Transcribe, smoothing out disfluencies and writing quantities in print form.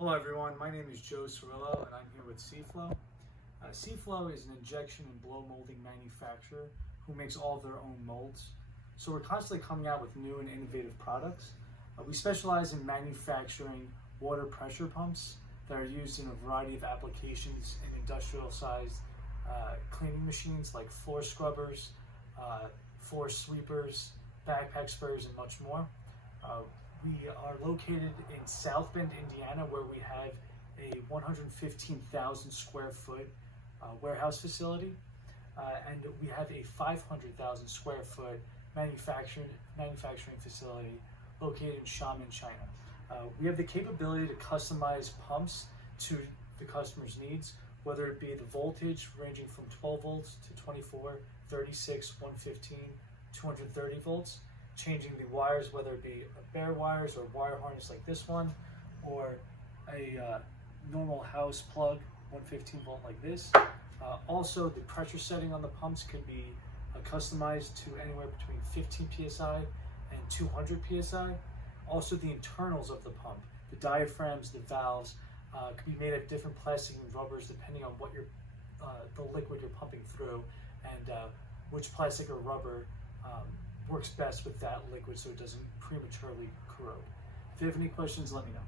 Hello everyone, my name is Joe Cirillo and I'm here with SEAFLO. SEAFLO is an injection and blow molding manufacturer who makes all of their own molds. So we're constantly coming out with new and innovative products. We specialize in manufacturing water pressure pumps that are used in a variety of applications in industrial sized cleaning machines like floor scrubbers, floor sweepers, backpack sprayers, and much more. We are located in South Bend, Indiana, where we have a 115,000 square foot warehouse facility, and we have a 500,000 square foot manufacturing facility located in Xiamen, China. We have the capability to customize pumps to the customer's needs, whether it be the voltage ranging from 12 volts to 24, 36, 115, 230 volts, changing the wires, whether it be bare wires or wire harness like this one, or a normal house plug, 115 volt like this. Also, the pressure setting on the pumps can be customized to anywhere between 15 psi and 200 psi. Also, the internals of the pump, the diaphragms, the valves, can be made of different plastic and rubbers depending on what the liquid you're pumping through and which plastic or rubber works best with that liquid so it doesn't prematurely corrode. If you have any questions, let me know.